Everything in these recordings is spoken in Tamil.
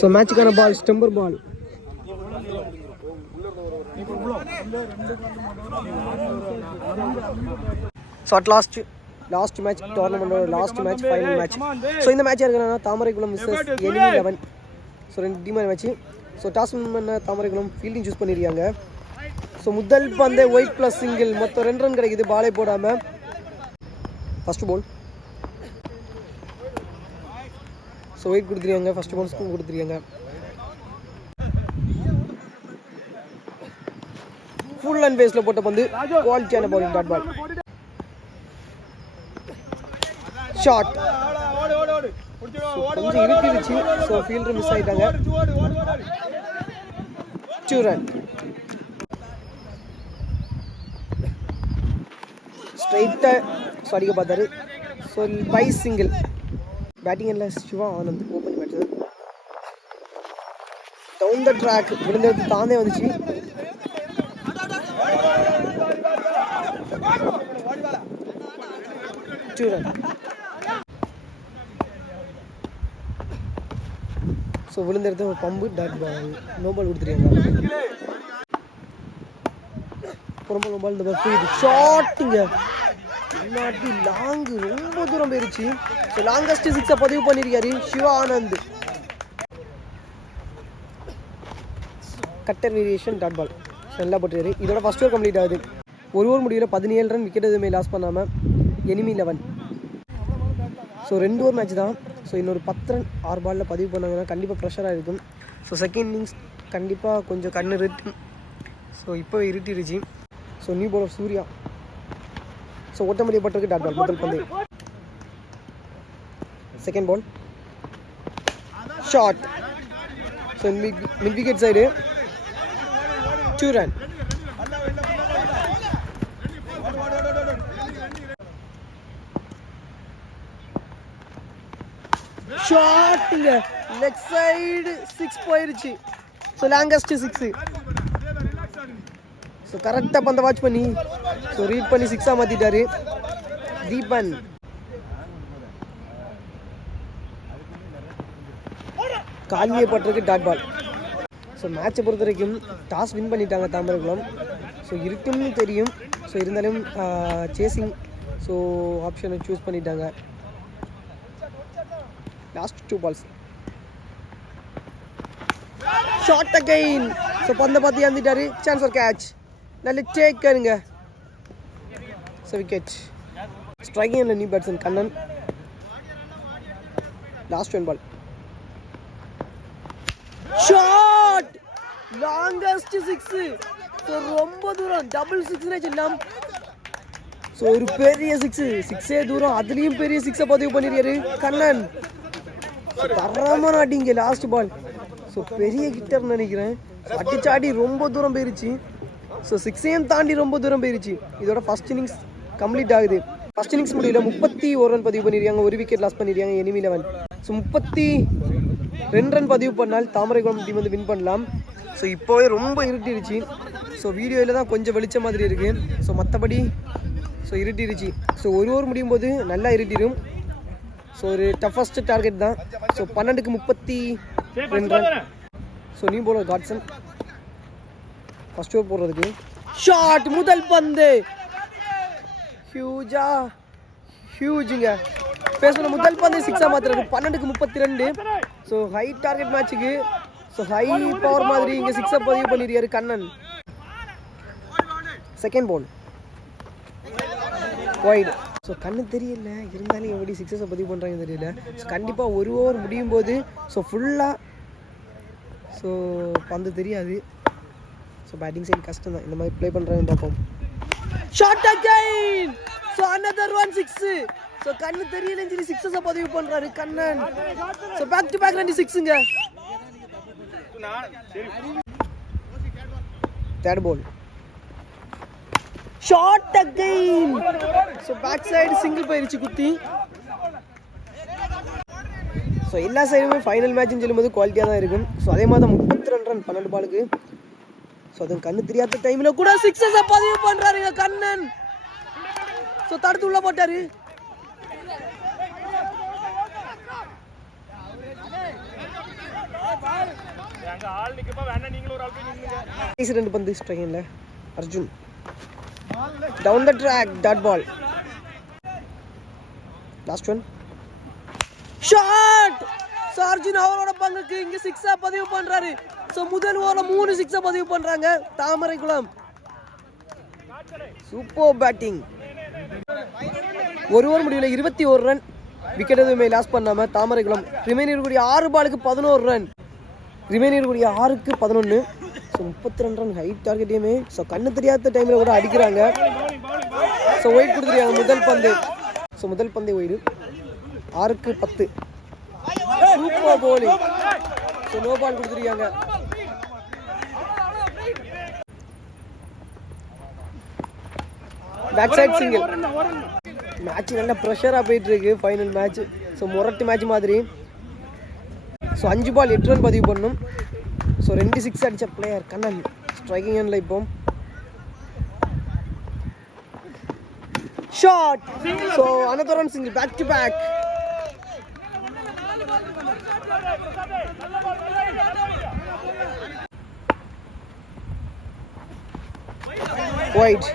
ஸோ மேட்சுக்கான ball stumper ball. So at last match டோர்னமெண்டோட last match final match. So இந்த மேட்ச் இருக்குன்னா தாமரைக்குளம் மிஸ்ஸஸ் எனிமி 11. ஸோ 2 டீமான மேட்ச். ஸோ டாஸ் வின் பண்ண தாமரைக்குளம் ஃபீல்டிங் சூஸ் பண்ணியிருக்காங்க. ஸோ முதல் பந்து ஒயிட் ப்ளஸ் சிங்கிள், மொத்தம் 2 ரன் கிடைக்குது பாலே போடாமல். ஃபஸ்ட்டு பால் ஸோ வெயிட் கொடுத்துருக்காங்க, ஃபஸ்ட்டு பால் ஸ்கூல் கொடுத்துருக்காங்க. ஃபுல் அண்ட் பேஸில் போட்ட பந்து, குவாலிட்டியான பவுலிங், டாட் பால். ஷாட் கொஞ்சம் இருக்கிருச்சு. ஸோ ஃபீல்டர் மிஸ் ஆகிட்டாங்க. 2 ரன். ஸ்ட்ரைட்டாக அடிக்க பார்த்தாரு. So by single. பேட்டிங் இல்லை Siva Anand open batsman. Down the track விழுந்தது தானே வந்துச்சு. ஸோ விழுந்தெடுத்து ஒரு பம்பு, டாட் பால், நோ பால் கொடுத்துருக்காங்க. ரொம்ப பால் இந்த பால் ஷாட்டுங்க, இல்லாட்டி லாங்கு ரொம்ப தூரம் போயிருச்சு. ஸோ லாங்கஸ்ட் 6 பதிவு பண்ணியிருக்காரு Siva Anand. Cutter variation, dot ball நல்லா போட்டுருக்காரு. இதோட ஃபர்ஸ்ட் ஓவர் கம்ப்ளீட் ஆகுது. ஒரு ஓவர் முடிவில் 17 ரன், விக்கெட் எதுவுமே லாஸ் பண்ணாமல் எனிமி 11. ஸோ 2 ஓவர் மேட்ச் தான். ஸோ இன்னொரு 10 ரன் 6 பாலில் பதிவு பண்ணாங்கன்னா கண்டிப்பாக ப்ரெஷராக இருக்கும். ஸோ செகண்ட் இன்னிங்ஸ் கண்டிப்பாக கொஞ்சம் கண்ணு இருட்டு. ஸோ இப்போ இருட்டிருச்சு. So new bowler Surya. So ஓட்ட முடியப்பட்டிருக்கு, டாட் பால் முதல் பந்து. Second ball shot. So mid wicket side 2 run. ஷாட்டுங்க, லெக் சைடு 6 போயிருச்சு. So longest 6. ஸோ கரெக்டாக பந்த வாட்ச் பண்ணி ஸோ ரீட் பண்ணி 6ஆக மாற்றிட்டாரு தீபன். காலியே பட்டிருக்கு, டாட் பால். ஸோ மேட்சை பொறுத்த வரைக்கும் டாஸ் வின் பண்ணிட்டாங்க தாமரைக்குளம். ஸோ இருக்குன்னு தெரியும். ஸோ இருந்தாலும் சேசிங் ஸோ ஆப்ஷனை சூஸ் பண்ணிட்டாங்க. Last 2 balls. Shot again. So பந்தை பார்த்து ஏந்திட்டாரு. சான்ஸ் ஃபார் கேட்ச், நல்ல டேக்கருங்க. So wicket. ஸ்ட்ரைக்கிங் இல்லை new batsman Kannan. Last 1 ball. Shot, longest 6. So ரொம்ப தூரம், டபுள் 6னே சொல்லலாம். ஸோ ஒரு பெரிய 6 தூரம், அதுலேயும் பெரிய 6 பதிவு பண்ணிருக்காரு கண்ணன். தரமான அடிங்க லாஸ்ட் பால். ஸோ பெரிய கிட்டர்னு நினைக்கிறேன். அடிச்சாடி ரொம்ப தூரம் போயிருச்சு. ஸோ 6ஐயும் தாண்டி ரொம்ப தூரம் போயிருச்சு. இதோட ஃபர்ஸ்ட் இன்னிங்ஸ் கம்ப்ளீட் ஆகுது. ஃபர்ஸ்ட் இன்னிங்ஸ் முடியல 31 ரன் பதிவு பண்ணியிருக்காங்க, ஒரு விக்கெட் லாஸ் பண்ணியிருக்காங்க எனிமி 11. ஸோ 32 ரன் பதிவு பண்ணால் தாமரைக்குளம் டீம் வந்து வின் பண்ணலாம். ஸோ இப்போவே ரொம்ப இருட்டிருச்சு. ஸோ வீடியோவில் தான் கொஞ்சம் வெளிச்ச மாதிரி இருக்குது. ஸோ மற்றபடி ஸோ இருட்டிருச்சு. ஸோ ஒரு ஓவர் முடியும் போது நல்லா இருட்டிடும். ஸோ ஒரு டஃபஸ்ட் டார்கெட் தான். ஸோ 12க்கு 32 run. So new bowler Gadson first over போடுறதுக்கு. ஷாட், முதல் பந்து ஹியூஜுங்க. பேசுகிற முதல் பந்து 6ஆக மாற்றுறாரு. 12க்கு 32. ஸோ ஹை டார்கெட் மேட்சுக்கு ஸோ ஹை பவர் மாதிரி இங்கே 6 பதிவு பண்ணியிருக்காரு Kannan. Second ball wide. So கண்ணு தெரியல, இருந்தாலும் எப்படி 6 பதிவு பண்ணுறாங்கன்னு தெரியல. ஸோ கண்டிப்பாக ஒரு ஓவர் முடியும் போது ஸோ ஃபுல்லாக ஸோ பந்து தெரியாது. ஸோ பேட்டிங் சைடு கஷ்டம் தான், இந்த மாதிரி ப்ளே பண்ணுறாங்கன்னு பார்ப்போம். Shot again. So another 6. So கண்ணு தெரியலன்னு சொல்லி 6 பதிவு பண்ணுறாரு Kannan. So back to back 2 6ங்க. Third ball shot again. So back side single போயிருச்சு குத்தி. ஸோ எல்லா சைடுமே ஃபைனல் மேட்ச்னு சொல்லும்போது குவாலிட்டியாக தான் இருக்கும். ஸோ அதே மாதிரி தான் 32 ரன் 12 பாலுக்கு. ஸோ அது கண்ணு தெரியாத டைமில் கூட 6 பதிவு பண்ணுறாருங்க கண்ணன். ஸோ தடுத்து உள்ள போட்டாரு. ரெண்டு பந்து ஸ்ட்ரைக்ல Arjun down the track dot ball last one shot so Arjun அவரோட பங்குக்கு இங்க 6 பதிவு பண்றாரு சோ முதல் ஓவர்ல 3 6 பதிவு பண்றாங்க தாமரைக்குளம் சூப்பர் பேட்டிங் ஒரு ஓவர் முடிவில் 21 ரன் விக்கெட் எதுவுமே லாஸ் பண்ணாம தாமரைக்குளம் ரிமைனிங் கூடிய 6 பாலுக்கு 11 ரன் ரிமைனிங் கூடிய 6க்கு 11 ஸோ 32 ரன் ஹைட் டார்கெட்டையுமே ஸோ கண்ணு தெரியாத டைமில் கூட அடிக்கிறாங்க ஸோ ஒயிட் கொடுத்துருக்காங்க முதல் பந்தை ஒயிடு 6க்கு 10 super bowling so no ball கொடுத்துருக்காங்க பேக் சைட் சிங்கிள் மேட்ச் நல்ல ப்ரெஷராக போயிட்டு இருக்கு ஃபைனல் மேட்ச் ஸோ முரட்டு மேட்ச் மாதிரி ஸோ 5 பால் 8 ரன் பதிவு பண்ணும் ஸோ 2 6 அடித்த பிளேயர் கண்ணன் ஸ்ட்ரைக்கிங் ஹேண்டில் இப்போ shot so another one single back to back wide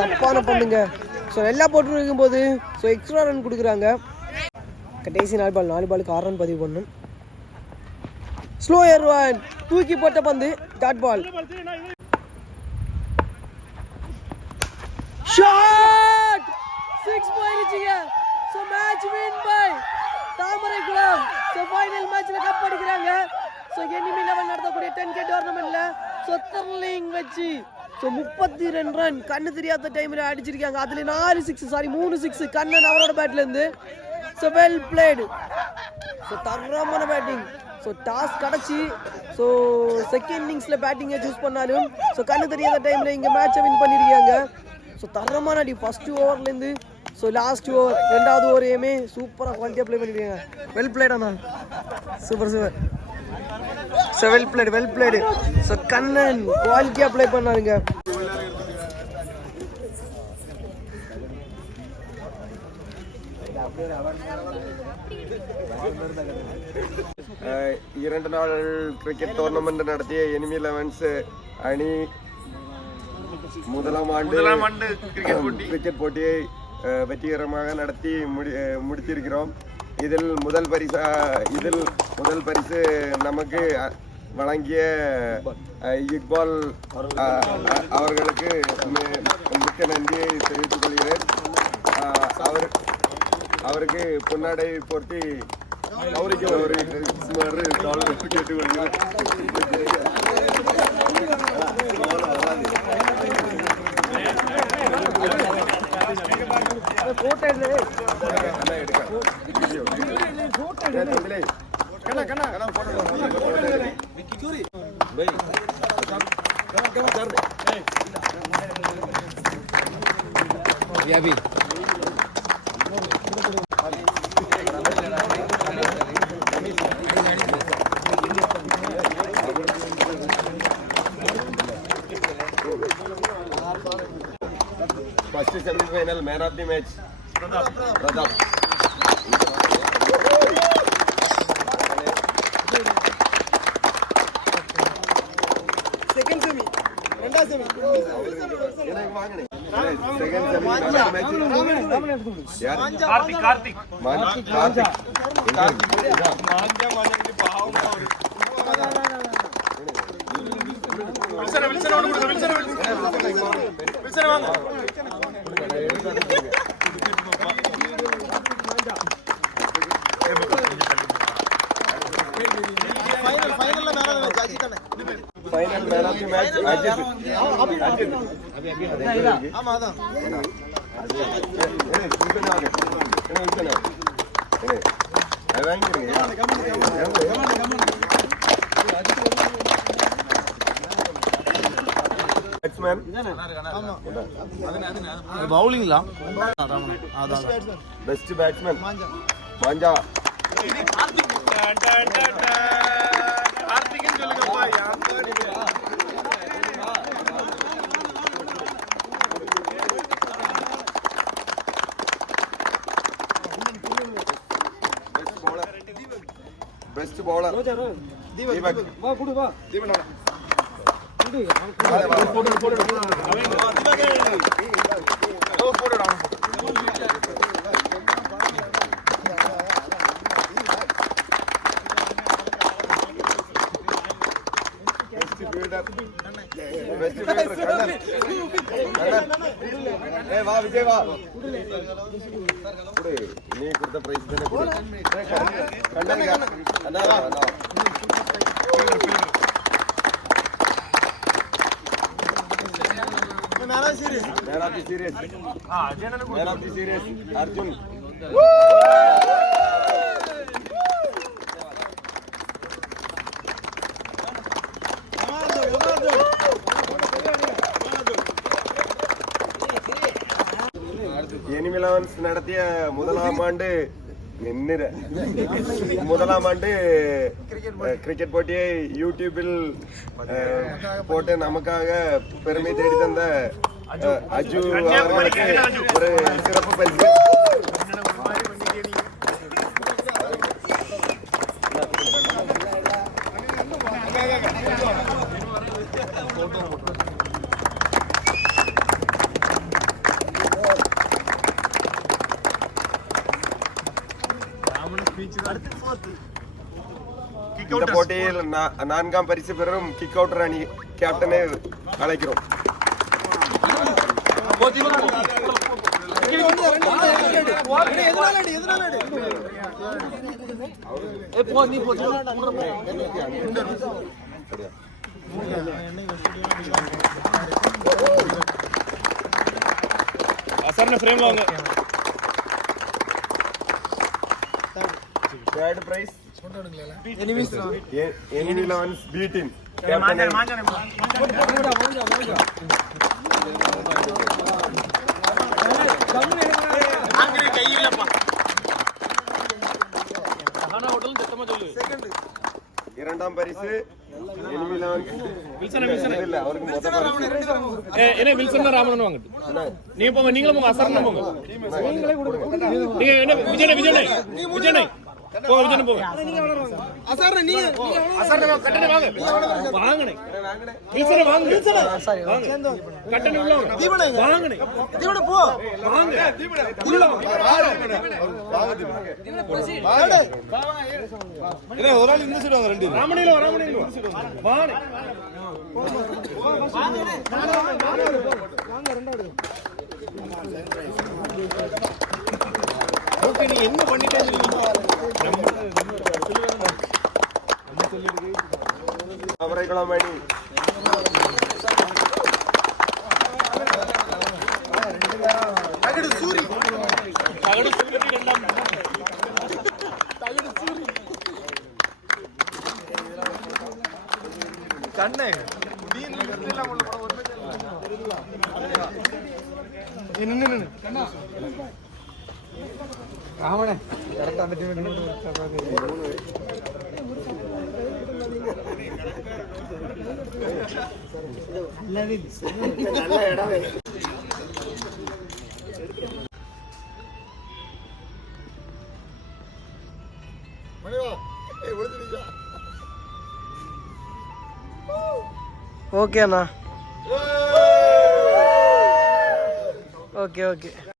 தப்பான பந்துங்க ஸோ நல்லா போட்டு இருக்கும்போது ஸோ எக்ஸ்ட்ரா ரன் கொடுக்குறாங்க கடைசி 4 பாலுக்கு 6 ரன் பதிவு பண்ணும் ஸ்லோயர் ஒன் தூக்கி போட்ட பந்து டாட் பால் ஷாட் 6 போயிருச்சுங்க so match win by Thamaraikulam so final மேட்ச்ல கப் அடிக்கிறாங்க ஸோ எனிமி லெவல் நடத்தக்கூடிய 10K டோர்னமெண்ட்ல ஸோ தெர்லிங் வச்சு ஸோ 32 ரன் கண்ணு தெரியாத டைமில் அடிச்சிருக்காங்க அதில் 3 6 கண்ணன் அவரோட பேட்லேருந்து ஸோ வெல் பிளேடு ஸோ தரமான பேட்டிங் ஸோ டாஸ் கிடச்சி ஸோ செகண்ட் இன்னிங்ஸில் பேட்டிங்கை சூஸ் பண்ணாலும் ஸோ கண்ணு தெரியாத டைமில் இங்கே மேட்சை வின் பண்ணியிருக்காங்க ஸோ தரமான அடி ஃபஸ்ட்டு ஓவர்லேருந்து ஸோ லாஸ்ட் ஓவர் 2வது ஓவரையுமே சூப்பராக குவாலிட்டியாக ப்ளே பண்ணியிருக்காங்க வெல் பிளேடாண்ணா super so well played so Kannan குவாலிட்டியாக ப்ளே பண்ணாருங்க இரண்டு நாள் கிரிக்கெட் டோர்னமெண்ட் நடத்திய எனிமி லெவன்ஸ் அணி முதலாம் ஆண்டு கிரிக்கெட் போட்டியை வெற்றிகரமாக நடத்தி முடித்திருக்கிறோம். இதில் முதல் பரிசு நமக்கு வழங்கிய இக்பால் அவர்களுக்கு மிக்க நன்றியை தெரிவித்துக் கொள்கிறேன். அவருக்கு பொன்னாடை போர்த்தி கேட்டுக்கொள்கிறேன். First semi-final man of the match, Pradap. Second semi, Randa semi. Second semi man of the match. Karthik. Final man of the match, Ajit. bowling la best batsman Manja best best bowler Deepak வா குடு வா தீபனா வா விஜய் வா நீ கொடுத்த பிரைஸ் தானே Man of the series, Arjun. Enemy 11 நடத்திய முதலாம் ஆண்டு கிரிக்கெட் போட்டியை யூடியூபில் போட்டு நமக்காக பெருமை தேடி தந்த அஜு அவர்களுக்கு ஒரு சிறப்பு பரிசு. இந்த போட்டியில் 4ஆம் பரிசு பெறும் கிக் அவுட்டர் அணி கேப்டனை அழைக்கிறோம். Third prize. Enemy 11's B team. இரண்டாம் பரிசு enemy 11 இல்ல அவருக்கு முதல் பரிசு என்ன வில்சன் ராமன் வாங்க நீங்க போங்க நீங்களும் போங்க அசரன் போங்க நீங்க என்ன விஜயனை போங்க விஜயனை போங்க அசரன் நீங்க கட்டண வாங்க வாங்கனே வில்சன் வாங்க கட்டண உள்ள தீபனை வாங்கனே தீபனை போ வாங்க உள்ள வாங்க இல்ல ஒரு ஆள் இந்த சைடு வாங்க ரெண்டு ராமணில வாங்க வாங்க ரெண்டாவது ஓகே நீ என்ன பண்ணிட்டீங்க அவரைக்குளம் அணி கண்ணே ராவணே கரெக்டா அந்த டீம் நல்ல இடமே ஓகே அண்ணா ஓகே